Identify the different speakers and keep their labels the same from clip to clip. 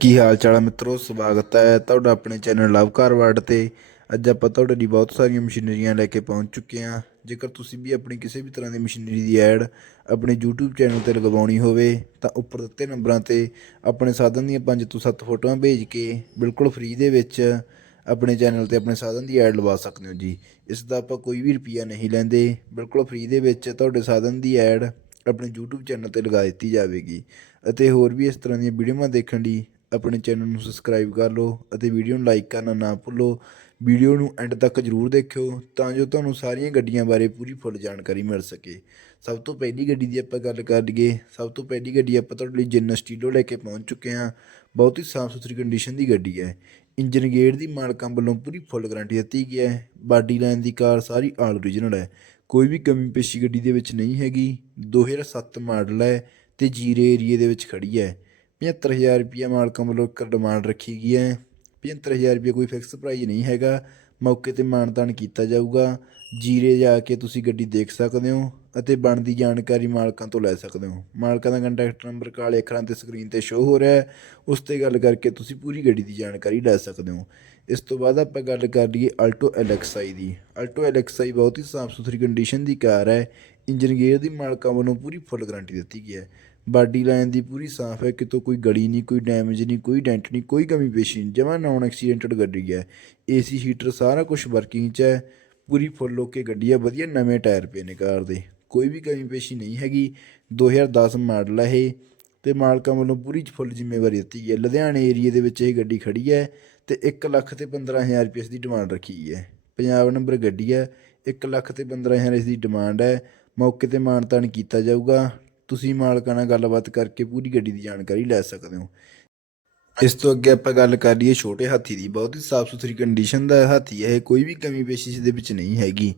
Speaker 1: ਕੀ ਹਾਲ ਚਾਲ ਹੈ ਮਿੱਤਰੋ? ਸਵਾਗਤ ਹੈ ਤੁਹਾਡਾ ਆਪਣੇ ਚੈਨਲ ਲਵ ਕਾਰਵਾਰਡ ਤੇ। ਅੱਜ ਆਪਾਂ ਤੁਹਾਡੇ ਲਈ ਬਹੁਤ ਸਾਰੀਆਂ ਮਸ਼ੀਨਰੀਆਂ ਲੈ ਕੇ ਪਹੁੰਚ ਚੁੱਕੇ ਹਾਂ। ਜੇਕਰ ਤੁਸੀਂ ਵੀ ਆਪਣੀ ਕਿਸੇ ਵੀ ਤਰ੍ਹਾਂ ਦੀ ਮਸ਼ੀਨਰੀ ਦੀ ਐਡ ਆਪਣੇ YouTube ਚੈਨਲ ਤੇ ਲਗਵਾਉਣੀ ਹੋਵੇ, ਤਾਂ ਉੱਪਰ ਦਿੱਤੇ ਨੰਬਰਾਂ ਤੇ ਆਪਣੇ ਸਾਧਨ ਦੀਆਂ 5 ਤੋਂ 7 ਫੋਟੋਆਂ ਭੇਜ ਕੇ ਬਿਲਕੁਲ ਫ੍ਰੀ ਦੇ ਵਿੱਚ ਆਪਣੇ ਚੈਨਲ ਤੇ ਆਪਣੇ ਸਾਧਨ ਦੀ ਐਡ ਲਵਾ ਸਕਦੇ ਹੋ ਜੀ। ਇਸ ਦਾ ਆਪਾਂ ਕੋਈ ਵੀ ਰੁਪਿਆ ਨਹੀਂ ਲੈਂਦੇ। ਬਿਲਕੁਲ ਫ੍ਰੀ ਦੇ ਵਿੱਚ ਤੁਹਾਡੇ ਸਾਧਨ ਦੀ ਐਡ ਆਪਣੇ YouTube ਚੈਨਲ ਤੇ ਲਗਾ ਦਿੱਤੀ ਜਾਵੇਗੀ। ਅਤੇ ਹੋਰ ਵੀ ਇਸ ਤਰ੍ਹਾਂ ਦੀਆਂ ਵੀਡੀਓਆਂ ਦੇਖਣ ਲਈ ਆਪਣੇ ਚੈਨਲ ਨੂੰ ਸਬਸਕ੍ਰਾਈਬ ਕਰ ਲਓ ਅਤੇ ਵੀਡੀਓ ਨੂੰ ਲਾਈਕ ਕਰਨਾ ਨਾ ਭੁੱਲੋ। ਵੀਡੀਓ ਨੂੰ ਐਂਡ ਤੱਕ ਜ਼ਰੂਰ ਦੇਖਿਓ ਤਾਂ ਜੋ ਤੁਹਾਨੂੰ ਸਾਰੀਆਂ ਗੱਡੀਆਂ ਬਾਰੇ ਪੂਰੀ ਫੁੱਲ ਜਾਣਕਾਰੀ ਮਿਲ ਸਕੇ। ਸਭ ਤੋਂ ਪਹਿਲੀ ਗੱਡੀ ਦੀ ਆਪਾਂ ਗੱਲ ਕਰ ਲਈਏ, ਸਭ ਤੋਂ ਪਹਿਲੀ ਗੱਡੀ ਆਪਾਂ ਤੁਹਾਡੇ ਲਈ ਜਿੰਨਾ ਸਟੀਲੋ ਲੈ ਕੇ ਪਹੁੰਚ ਚੁੱਕੇ ਹਾਂ। ਬਹੁਤ ਹੀ ਸਾਫ਼ ਸੁਥਰੀ ਕੰਡੀਸ਼ਨ ਦੀ ਗੱਡੀ ਹੈ। ਇੰਜਨ ਗੇਅਰ ਦੀ ਮਾਲਕਾਂ ਵੱਲੋਂ ਪੂਰੀ ਫੁੱਲ ਗਾਰੰਟੀ ਦਿੱਤੀ ਗਈ ਹੈ। ਬਾਡੀ ਲਾਈਨ ਦੀ ਕਾਰ ਸਾਰੀ ਆਲ ਓਰੀਜਨਲ ਹੈ। ਕੋਈ ਵੀ ਕਮੀ ਪੇਸ਼ੀ ਗੱਡੀ ਦੇ ਵਿੱਚ ਨਹੀਂ ਹੈਗੀ। 2007 ਮਾਡਲ ਹੈ ਤੇ ਜੀਰੇ ਏਰੀਏ ਦੇ ਵਿੱਚ ਖੜੀ ਹੈ। 75000 ਰੁਪਏ ਮਾਲਕਾਂ ਵੱਲੋਂ ਇੱਕ ਡਿਮਾਂਡ ਰੱਖੀ ਗਈ ਹੈ। 75000 ਰੁਪਏ ਕੋਈ ਫਿਕਸ ਪ੍ਰਾਈਸ ਨਹੀਂ ਹੈਗਾ। ਮੌਕੇ ਤੇ ਮਾਨਤਾਨ ਕੀਤਾ ਜਾਊਗਾ। ਜੀਰੇ ਜਾ ਕੇ ਤੁਸੀਂ ਗੱਡੀ ਦੇਖ ਸਕਦੇ ਹੋ ਅਤੇ ਬਣਦੀ ਜਾਣਕਾਰੀ ਮਾਲਕਾਂ ਤੋਂ ਲੈ ਸਕਦੇ ਹੋ। ਮਾਲਕਾਂ ਦਾ ਕੰਟੈਕਟ ਨੰਬਰ ਕਾਲੇ ਅੱਖਰਾਂ ਤੇ ਸਕਰੀਨ ਤੇ ਸ਼ੋ ਹੋ ਰਿਹਾ ਹੈ। ਉਸ ਤੇ ਗੱਲ ਕਰਕੇ ਤੁਸੀਂ ਪੂਰੀ ਗੱਡੀ ਦੀ ਜਾਣਕਾਰੀ ਲੈ ਸਕਦੇ ਹੋ। ਇਸ ਤੋਂ ਬਾਅਦ ਆਪਾਂ ਗੱਲ ਕਰ ਲਈਏ ਅਲਟੋ ਐਲਐਕਸਆਈ ਦੀ। ਅਲਟੋ ਐਲਐਕਸਆਈ ਬਹੁਤ ਹੀ ਸਾਫ਼ ਸੁਥਰੀ ਕੰਡੀਸ਼ਨ ਦੀ ਕਾਰ ਹੈ। ਇੰਜਨ ਗੇਅਰ ਦੀ ਮਾਲਕਾਂ ਵੱਲੋਂ ਪੂਰੀ ਫੁੱਲ ਗਾਰੰਟੀ ਦਿੱਤੀ ਗਈ ਹੈ। ਬਾਡੀ ਲਾਈਨ ਦੀ ਪੂਰੀ ਸਾਫ਼ ਹੈ, ਕਿਤੋਂ ਕੋਈ ਗਲੀ ਨਹੀਂ, ਕੋਈ ਡੈਮੇਜ ਨਹੀਂ, ਕੋਈ ਡੈਂਟ ਨਹੀਂ, ਕੋਈ ਕਮੀ ਪੇਸ਼ੀ ਨਹੀਂ, ਜਮਾਂ ਨੌਨ ਐਕਸੀਡੈਂਟਡ ਗੱਡੀ ਹੈ। ਏਸੀ ਹੀਟਰ ਸਾਰਾ ਕੁਝ ਵਰਕਿੰਗ 'ਚ ਹੈ, ਪੂਰੀ ਫੁੱਲ ਓਕੇ ਗੱਡੀ ਹੈ ਵਧੀਆ ਨਵੇਂ ਟਾਇਰ ਪਏ ਨੇ ਕਾਰ ਦੇ। ਕੋਈ ਵੀ ਕਮੀ ਪੇਸ਼ੀ ਨਹੀਂ ਹੈਗੀ। 2010 ਮਾਡਲ ਹੈ ਇਹ, ਤੇ ਮਾਲਕਾਂ ਵੱਲੋਂ ਪੂਰੀ ਫੁੱਲ ਜ਼ਿੰਮੇਵਾਰੀ ਦਿੱਤੀ ਗਈ ਹੈ। ਲੁਧਿਆਣੇ ਏਰੀਏ ਦੇ ਵਿੱਚ ਇਹ ਗੱਡੀ ਖੜੀ ਹੈ ਤੇ 1 ਲੱਖ ਤੇ 15000 ਰੁਪਏ ਇਸ ਦੀ ਡਿਮਾਂਡ ਰੱਖੀ ਗਈ ਹੈ। ਪੰਜਾਬ ਨੰਬਰ ਗੱਡੀ ਹੈ 1 ਲੱਖ ਤੇ 15000 ਇਸ ਦੀ ਡਿਮਾਂਡ ਹੈ। ਮੌਕੇ ਤੇ ਮਾਨਤਾਨ ਕੀਤਾ ਜਾਊਗਾ। ਤੁਸੀਂ ਮਾਲਕਾਂ ਨਾਲ ਗੱਲਬਾਤ ਕਰਕੇ ਪੂਰੀ ਗੱਡੀ ਦੀ ਜਾਣਕਾਰੀ ਲੈ ਸਕਦੇ ਹੋ। ਇਸ ਤੋਂ ਅੱਗੇ ਆਪਾਂ ਗੱਲ ਕਰ ਲਈਏ ਛੋਟੇ ਹਾਥੀ ਦੀ। ਬਹੁਤ ਹੀ ਸਾਫ਼ ਸੁਥਰੀ ਕੰਡੀਸ਼ਨ ਦਾ ਹਾਥੀ ਹੈ। ਇਹ ਕੋਈ ਵੀ ਕਮੀ ਪੇਸ਼ੀ ਇਸ ਦੇ ਵਿੱਚ ਨਹੀਂ ਹੈਗੀ।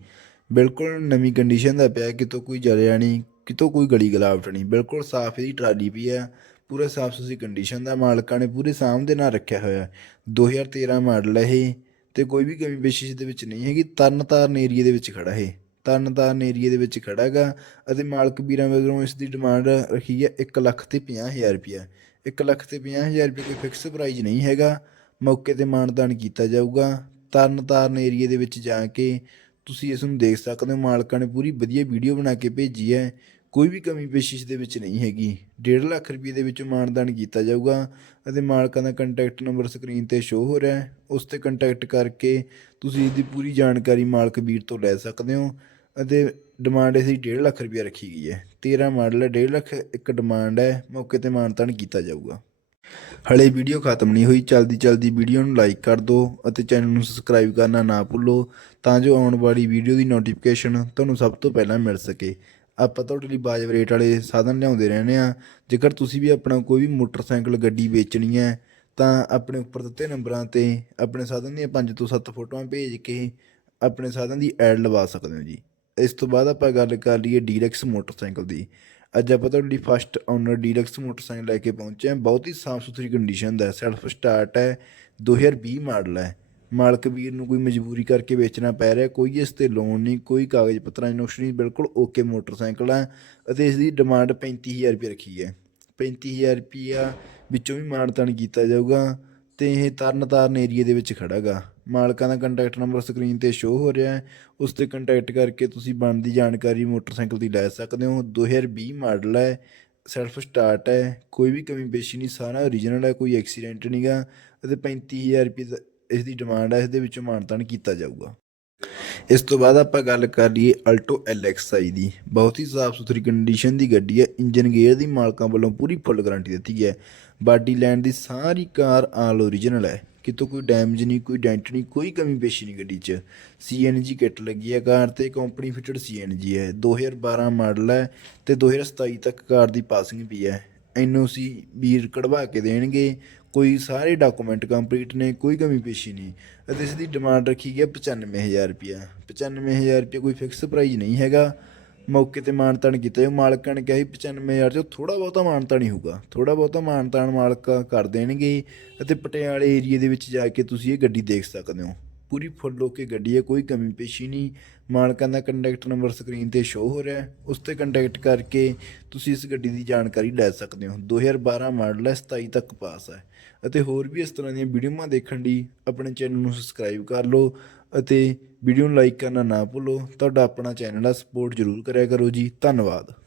Speaker 1: ਬਿਲਕੁਲ ਨਵੀਂ ਕੰਡੀਸ਼ਨ ਦਾ ਪਿਆ। ਕਿਤੋਂ ਕੋਈ ਜਲਿਆ ਨਹੀਂ ਕਿਤੋਂ ਕੋਈ ਗਲੀ ਗਲਾਵਟ ਨਹੀਂ ਬਿਲਕੁਲ ਸਾਫ਼ ਇਹਦੀ ਟਰਾਲੀ ਵੀ ਹੈ। ਪੂਰਾ ਸਾਫ਼ ਸੁਥਰੀ ਕੰਡੀਸ਼ਨ ਦਾ ਮਾਲਕਾਂ ਨੇ ਪੂਰੇ ਸਾਂਭ ਦੇ ਨਾਲ ਰੱਖਿਆ ਹੋਇਆ। 2013 ਮਾਡਲ ਹੈ ਇਹ ਤੇ ਕੋਈ ਵੀ ਕਮੀ ਪੇਸ਼ੀ ਇਸ ਦੇ ਵਿੱਚ ਨਹੀਂ ਹੈਗੀ। ਤਰਨਤਾਰਨ ਏਰੀਏ ਦੇ ਵਿੱਚ ਖੜਾ ਇਹ। ਤਰਨਤਾਰਨ ਏਰੀਏ ਦੇ ਵਿੱਚ ਖੜਾ ਹੈਗਾ ਅਤੇ ਮਾਲਕ ਵੀਰਾਂ ਵੱਲੋਂ ਇਸ ਦੀ ਡਿਮਾਂਡ ਰੱਖੀ ਹੈ 1 ਲੱਖ ਤੇ 50000 ਰੁਪਇਆ। 1 ਲੱਖ ਤੇ 50000 ਰੁਪਏ ਕੋਈ ਫਿਕਸ ਪ੍ਰਾਈਜ਼ ਨਹੀਂ ਹੈਗਾ। ਮੌਕੇ ਤੇ ਮਾਨਦਾਨ ਕੀਤਾ ਜਾਊਗਾ। ਤਰਨਤਾਰਨ ਏਰੀਏ ਦੇ ਵਿੱਚ ਜਾ ਕੇ ਤੁਸੀਂ ਇਸ ਨੂੰ ਦੇਖ ਸਕਦੇ ਹੋ। ਮਾਲਕਾਂ ਨੇ ਪੂਰੀ ਵਧੀਆ ਵੀਡੀਓ ਬਣਾ ਕੇ ਭੇਜੀ ਹੈ। ਕੋਈ ਵੀ ਕਮੀ ਪੇਸ਼ੀ ਦੇ ਵਿੱਚ ਨਹੀਂ ਹੈਗੀ। 1.5 ਲੱਖ ਰੁਪਏ ਦੇ ਵਿੱਚ ਮਾਨਦਾਨ ਕੀਤਾ ਜਾਊਗਾ ਅਤੇ ਮਾਲਕਾਂ ਦਾ ਕੰਟੈਕਟ ਨੰਬਰ ਸਕਰੀਨ ਤੇ ਸ਼ੋ ਹੋ ਰਿਹਾ ਹੈ। ਉਸ ਤੇ ਕੰਟੈਕਟ ਕਰਕੇ ਤੁਸੀਂ ਇਸ ਦੀ ਪੂਰੀ ਜਾਣਕਾਰੀ ਮਾਲਕ ਵੀਰ ਤੋਂ ਲੈ ਸਕਦੇ ਹੋ। ਅਤੇ ਡਿਮਾਂਡ ਇਸ ਦੀ ਡੇਢ ਲੱਖ ਰੁਪਏ ਰੱਖੀ ਗਈ ਹੈ। 13 ਮਾਡਲ ਹੈ 1.5 ਲੱਖ ਇੱਕ ਡਿਮਾਂਡ ਹੈ, ਮੌਕੇ ਤੇ ਮਾਨਤਾਨ ਕੀਤਾ ਜਾਊਗਾ। ਹਲੇ ਵੀਡੀਓ ਖਤਮ ਨਹੀਂ ਹੋਈ, ਚਲਦੀ ਚਲਦੀ ਵੀਡੀਓ ਨੂੰ ਲਾਈਕ ਕਰ ਦਿਓ ਅਤੇ ਚੈਨਲ ਨੂੰ ਸਬਸਕ੍ਰਾਈਬ ਕਰਨਾ ਨਾ ਭੁੱਲੋ ਤਾਂ ਜੋ ਆਉਣ ਵਾਲੀ ਵੀਡੀਓ ਦੀ ਨੋਟੀਫਿਕੇਸ਼ਨ ਤੁਹਾਨੂੰ ਸਭ ਤੋਂ ਪਹਿਲਾਂ ਮਿਲ ਸਕੇ। ਆਪਾਂ ਤੁਹਾਡੇ ਲਈ ਬਾਜਬ ਰੇਟ ਵਾਲੇ ਸਾਧਨ ਲਿਆਉਂਦੇ ਰਹਿੰਦੇ ਆ ਜੇਕਰ ਤੁਸੀਂ ਵੀ ਆਪਣਾ ਕੋਈ ਵੀ ਮੋਟਰਸਾਈਕਲ, ਗੱਡੀ ਵੇਚਣੀ ਹੈ, ਤਾਂ ਆਪਣੇ ਉੱਪਰ ਦਿੱਤੇ ਨੰਬਰਾਂ ਤੇ ਆਪਣੇ ਸਾਧਨ ਦੀਆਂ 5 ਤੋਂ 7 ਫੋਟੋਆਂ ਭੇਜ ਕੇ ਆਪਣੇ ਸਾਧਨ ਦੀ ਐਡ ਲਵਾ ਸਕਦੇ ਹੋ ਜੀ। ਇਸ ਤੋਂ ਬਾਅਦ ਆਪਾਂ ਗੱਲ ਕਰ ਲਈਏ ਡੀਲੈਕਸ ਮੋਟਰਸਾਈਕਲ ਦੀ। ਅੱਜ ਆਪਾਂ ਤੁਹਾਡੇ ਲਈ ਫਸਟ ਓਨਰ ਡੀਲੈਕਸ ਮੋਟਰਸਾਈਕਲ ਲੈ ਕੇ ਪਹੁੰਚੇ ਹਾਂ। ਬਹੁਤ ਹੀ ਸਾਫ਼ ਸੁਥਰੀ ਕੰਡੀਸ਼ਨ ਦਾ ਸੈਲਫ ਸਟਾਰਟ ਹੈ। 2020 ਮਾਡਲ ਹੈ। ਮਾਲਕ ਵੀਰ ਨੂੰ ਕੋਈ ਮਜਬੂਰੀ ਕਰਕੇ ਵੇਚਣਾ ਪੈ ਰਿਹਾ। ਕੋਈ ਇਸ ਤੇ ਲੋਨ ਨਹੀਂ, ਕੋਈ ਕਾਗਜ਼ ਪੱਤਰਾਂ ਦੀ ਨੁਕਸ ਨਹੀਂ। ਬਿਲਕੁਲ ਓਕੇ ਮੋਟਰਸਾਈਕਲ ਹੈ ਅਤੇ ਇਸ ਦੀ ਡਿਮਾਂਡ 35000 ਰੁਪਏ ਰੱਖੀ ਹੈ। 35000 ਰੁਪਿਆ ਵਿੱਚੋਂ ਵੀ ਮਾਨਤਾਨ ਕੀਤਾ ਜਾਊਗਾ। ਤੇ ਇਹ ਤਰਨ ਤਾਰਨ ਏਰੀਏ ਦੇ ਵਿੱਚ ਖੜਾਗਾ ਮਾਲਕਾਂ ਦਾ ਕੰਟੈਕਟ ਨੰਬਰ ਸਕਰੀਨ ਤੇ ਸ਼ੋ ਹੋ ਰਿਹਾ ਹੈ। ਉਸ ਤੇ ਕੰਟੈਕਟ ਕਰਕੇ ਤੁਸੀਂ ਬਣਦੀ ਜਾਣਕਾਰੀ ਮੋਟਰਸਾਈਕਲ ਦੀ ਲੈ ਸਕਦੇ ਹੋ। 2020 ਮਾਡਲ ਹੈ ਸੈਲਫ ਸਟਾਰਟ ਹੈ, ਕੋਈ ਵੀ ਕਮੀ ਪੇਸ਼ੀ ਨਹੀਂ, ਸਾਰਾ ਓਰੀਜਨਲ ਹੈ, ਕੋਈ ਐਕਸੀਡੈਂਟ ਨਹੀਂਗਾ ਅਤੇ 35000 ਰੁਪਏ ਦਾ ਇਸ ਦੀ ਡਿਮਾਂਡ ਹੈ, ਇਸ ਦੇ ਵਿੱਚੋਂ ਮਾਨਤਾਨ ਕੀਤਾ ਜਾਊਗਾ। ਇਸ ਤੋਂ ਬਾਅਦ ਆਪਾਂ ਗੱਲ ਕਰ ਲਈਏ ਅਲਟੋ ਐਲਐਕਸਆਈ ਦੀ। ਬਹੁਤ ਹੀ ਸਾਫ਼ ਸੁਥਰੀ ਕੰਡੀਸ਼ਨ ਦੀ ਗੱਡੀ ਹੈ। ਇੰਜਨ ਗੇਅਰ ਦੀ ਮਾਲਕਾਂ ਵੱਲੋਂ ਪੂਰੀ ਫੁੱਲ ਗਾਰੰਟੀ ਦਿੱਤੀ ਹੈ। ਬਾਡੀ ਲੈਂਡ ਦੀ ਸਾਰੀ ਕਾਰ ਆਲ ਓਰੀਜਨਲ ਹੈ। ਕਿਤੋਂ ਕੋਈ ਡੈਮੇਜ ਨਹੀਂ, ਕੋਈ ਡੈਂਟ ਨਹੀਂ, ਕੋਈ ਕਮੀ ਪੇਸ਼ੀ ਨਹੀਂ ਗੱਡੀ 'ਚ। ਸੀਐਨਜੀ ਕਿੱਟ ਲੱਗੀ ਹੈ ਕਾਰ ਤੇ। ਕੰਪਨੀ ਫਿਟਡ ਸੀਐਨਜੀ ਹੈ। 2012 ਮਾਡਲ ਹੈ ਤੇ 2027 ਤੱਕ ਕਾਰ ਦੀ ਪਾਸਿੰਗ ਵੀ ਹੈ। ਐਨਓਸੀ ਵੀਰ ਕਢਵਾ ਕੇ ਦੇਣਗੇ। ਕੋਈ ਸਾਰੇ ਡਾਕੂਮੈਂਟ ਕੰਪਲੀਟ ਨੇ, ਕੋਈ ਕਮੀ ਪੇਸ਼ੀ ਨਹੀਂ। ਅਤੇ ਇਸ ਦੀ ਡਿਮਾਂਡ ਰੱਖੀ ਗਈ ਹੈ 95000 ਰੁਪਇਆ 95000 ਰੁਪਏ ਕੋਈ ਫਿਕਸ ਪ੍ਰਾਈਸ ਨਹੀਂ ਹੈਗਾ। ਮੌਕੇ ਤੇ ਮਾਨਤਾਨ ਕੀਤਾ ਜੋ ਮਾਲਕਾਂ ਨੇ ਕਿਹਾ ਸੀ 95000 ਚੋਂ ਥੋੜਾ ਬਹੁਤਾ ਮਾਨਤਾਨ ਹੀ ਹੋਊਗਾ। ਥੋੜਾ ਬਹੁਤਾ ਮਾਨਤਾਨ ਮਾਲਕ ਕਰ ਦੇਣਗੇ। ਅਤੇ ਪਟਿਆਲੇ ਏਰੀਏ ਦੇ ਵਿੱਚ ਜਾ ਕੇ ਤੁਸੀਂ ਇਹ ਗੱਡੀ ਦੇਖ ਸਕਦੇ ਹੋ। ਪੂਰੀ ਫੁੱਲ ਓਕੇ ਗੱਡੀ ਹੈ, ਕੋਈ ਕਮੀ ਪੇਸ਼ੀ ਨਹੀਂ। ਮਾਲਕਾਂ ਦਾ ਕੰਟੈਕਟ ਨੰਬਰ ਸਕਰੀਨ ਤੇ ਸ਼ੋ ਹੋ ਰਿਹਾ ਹੈ। ਉਸ ਤੇ ਕੰਟੈਕਟ ਕਰਕੇ ਤੁਸੀਂ ਇਸ ਗੱਡੀ ਦੀ ਜਾਣਕਾਰੀ ਲੈ ਸਕਦੇ ਹੋ। 2012 ਮਾਡਲ ਹੈ 27 ਤੱਕ ਪਾਸ ਹੈ। ਅਤੇ ਹੋਰ ਵੀ ਇਸ ਤਰ੍ਹਾਂ ਦੀਆਂ ਵੀਡੀਓਆਂ ਦੇਖਣ ਲਈ ਆਪਣੇ ਚੈਨਲ ਨੂੰ ਸਬਸਕ੍ਰਾਈਬ ਕਰ ਲਓ ਅਤੇ ਵੀਡੀਓ ਨੂੰ ਲਾਈਕ ਕਰਨਾ ਨਾ ਭੁੱਲੋ। ਤੁਹਾਡਾ ਆਪਣਾ ਚੈਨਲ ਹੈ ਸਪੋਰਟ ਜ਼ਰੂਰ ਕਰਿਆ ਕਰੋ ਜੀ। ਧੰਨਵਾਦ।